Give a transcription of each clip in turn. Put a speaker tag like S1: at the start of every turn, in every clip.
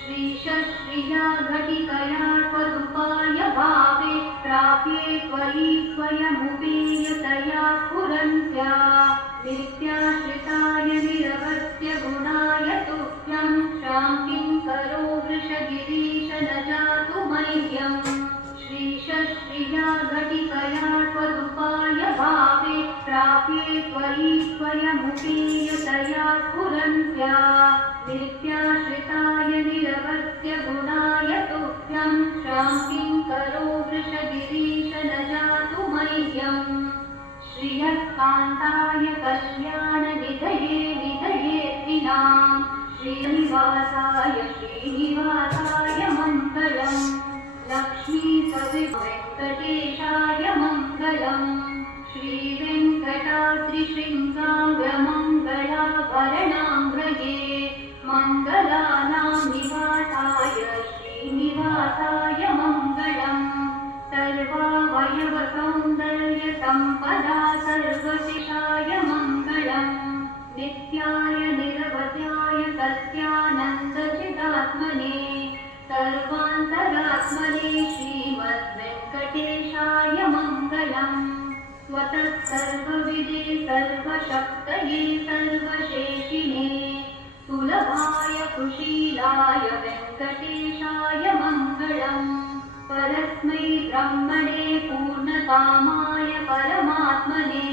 S1: श्रीशश्रिया घटिकया त्वदुपाय भावे प्राप्ये त्वयि स्वयमुपेयतया पुरन्त्या नित्याश्रिताय निरवस्य गुणाय तुभ्यं शान्तिं करो वृषगिरीश न जातु मह्यम् श्रीशश्रिया घटिकया त्वदुपाय भावे प्राप्ये त्वयि स्वयमुपेयतया पुरन्त्या नित्याश्रिताय शान्तिं करो वृषगिरीश न जातु मह्यम् श्रियःकान्ताय कल्याणनिधये निधयेऽर्थिनां श्रीनिवासाय श्रीनिवासाय मङ्गलम्। लक्ष्मीपति वेङ्कटेशाय मङ्गलम्। श्रीवेङ्कटाद्रिशृङ्गाङ्गमङ्गलाभरणाङ्ग्रये मङ्गलानां निवासाय श्रीनिवासाय सर्वावयवसौन्दर्यसम्पदा सर्वशिषाय मङ्गलम्। नित्याय निरवध्याय सत्यानन्दचिदात्मने सर्वान्तरात्मने श्रीमद्वेङ्कटेशाय मङ्गलम्। स्वतः सर्वविदे सर्वशक्तये सर्वशेषिणे सुलभाय कुशीलाय वेङ्कटेशाय मङ्गलम् परस्मै ब्रह्मणे पूर्णकामाय परमात्मने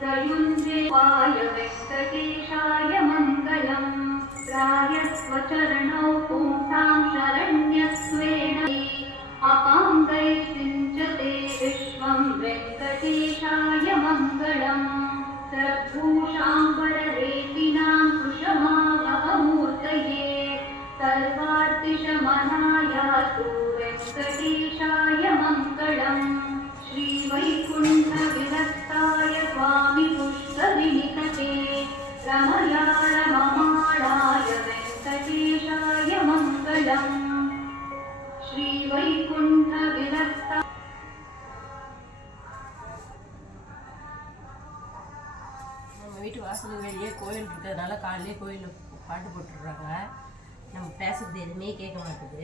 S1: प्रयुञ्जेवाय वेङ्कटेशाय मङ्गलम् प्रायस्वचरणौ मङ्गलम् श्रीवैकुण्ठविरक्ता
S2: நம்ம வீட்டு வாசல் வெளியே கோயில் இருக்கிறதுனால காலையிலே கோயிலில் பாட்டு போட்டுடுறாங்க நம்ம பேசுறது எதுவுமே கேட்க மாட்டுது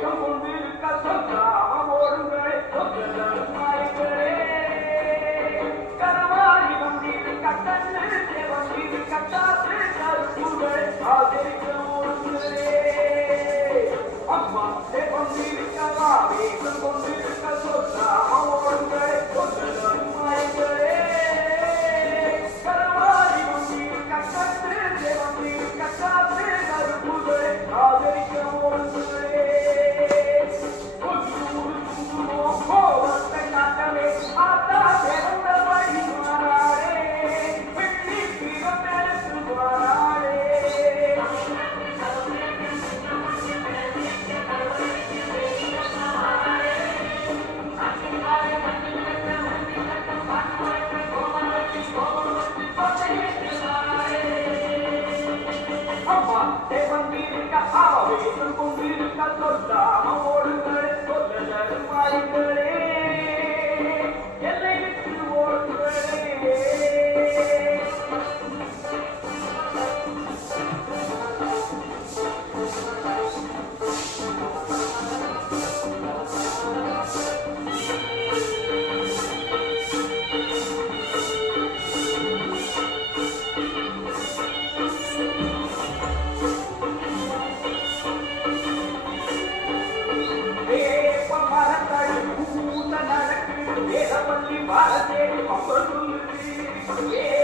S3: canção dele pra cantar. Come on, they want me to get out. They want.
S4: i'm Yeah.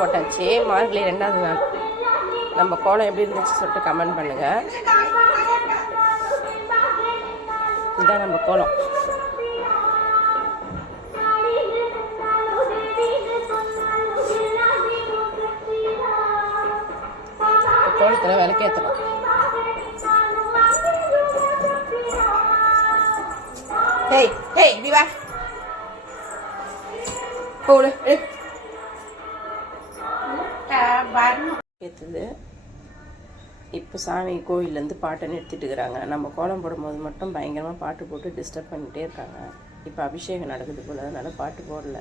S2: போட்டாச்சு. மார்கழி ரெண்டாவது நாள். நம்ம கோலம் எப்படி இருந்துச்சு சொல்லிட்டு கமெண்ட் பண்ணுங்கள் இதுதான் நம்ம கோலம். கோலத்தில் விளக்கேற்றலாம் ஹேய் ஹேய் இப்படி வா. போடு ஏற்றுது இப்போ சாமி கோயிலேருந்து பாட்டை நிறுத்திட்டு இருக்கிறாங்க. நம்ம கோலம் போடும்போது மட்டும் பயங்கரமாக பாட்டு போட்டு டிஸ்டர்ப் பண்ணிகிட்டே இருக்காங்க. இப்போ அபிஷேகம் நடக்குது போல் அதனால் பாட்டு போடல.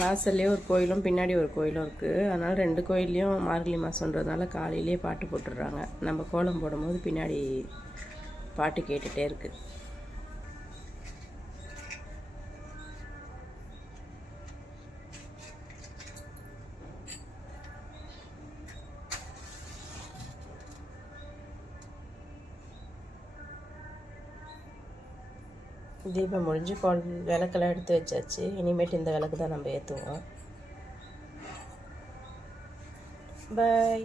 S2: வாசல்லே ஒரு கோயிலும் பின்னாடி ஒரு கோயிலும் இருக்குது அதனால் ரெண்டு கோயிலையும் மார்கழி மாதன்றதுனால காலையிலே பாட்டு போட்டுடுறாங்க. நம்ம கோலம் போடும்போது பின்னாடி பாட்டு கேட்டுகிட்டே இருக்குது தீபம் முடிஞ்சு கோல் விளக்கெல்லாம் எடுத்து வச்சாச்சு. இனிமேட்டு இந்த விளக்கு தான் நம்ம ஏற்றுவோம் பாய்